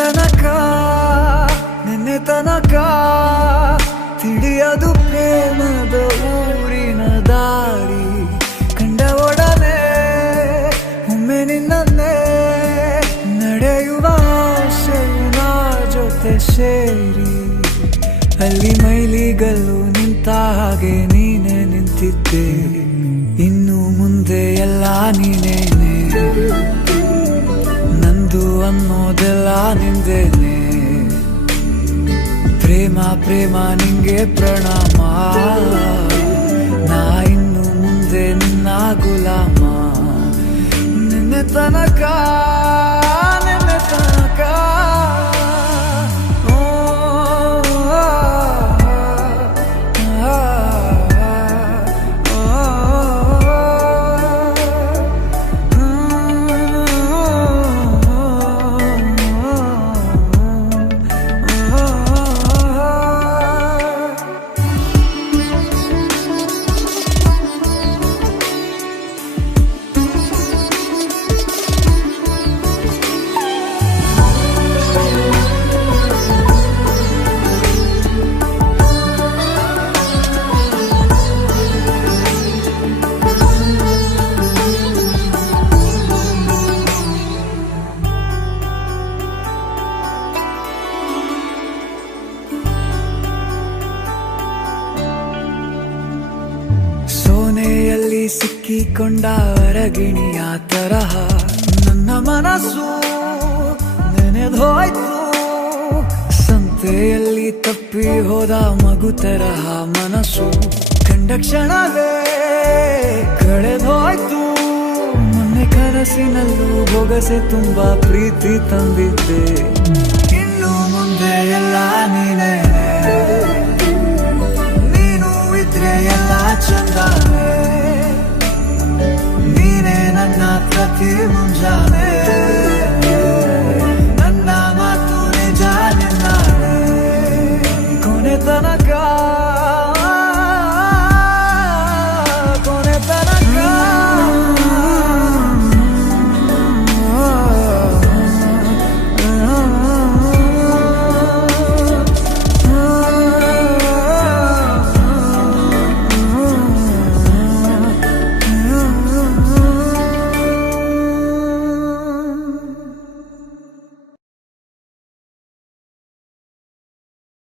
ತನಕ ನಿನ್ನೆ ತನಕ ತಿಳಿಯದು ಪ್ರೇಮದ ಊರಿನ ದಾರಿ ಕಂಡ ಒಡನೆ ಒಮ್ಮೆ ನಿನ್ನೇ ನಡೆಯುವ ಆಸೆಯ ಜೊತೆ ಸೇರಿ ಅಲ್ಲಿ ಮೈಲಿಗಲ್ಲು ನಿಂತ ಹಾಗೆ ನೀನೆ ನಿಂತಿದ್ದೆ ಇನ್ನು ಮುಂದೆ ಎಲ್ಲ ನೀನೇನೆ ನಂದು ಅನ್ನೋದೆಲ್ಲ ನಿಂದೇನೆ ಪ್ರೇಮ ಪ್ರೇಮ ನಿಂಗೆ ಪ್ರಣಾಮ ನಾ ಇನ್ನು ಮುಂದೆ ನಿನ್ನ ಗುಲಾಮ ನಿನ್ನೆ ತನಕ ನಿನ್ನೆ ತನಕ ಸೋನೆಯಲ್ಲಿ ಸಿಕ್ಕಿಕೊಂಡ ಅರಗಿಣಿಯ ತರಹ ನನ್ನ ಮನಸ್ಸು ನೆನೆದೋಯ್ತು ಸಂತೆಯಲ್ಲಿ ತಪ್ಪಿ ಹೋದ ಮಗು ತರಹ ಮನಸ್ಸು ಕಂಡ ಕ್ಷಣವೇ ಕಳೆದೋಯ್ತು ಮೊನ್ನೆ ಕನಸಿನಲ್ಲೂ ಬೊಗಸೆ ತುಂಬಾ ಪ್ರೀತಿ ತಂದಿದ್ದೆ ಇನ್ನು ಮುಂದೆ ಎಲ್ಲ ನೀನೇ ಎಲ್ಲ ಚಂದಾನೆ ನೀನೇ ನನ್ನ ಪ್ರತಿ ಮುಂಜಾನೆ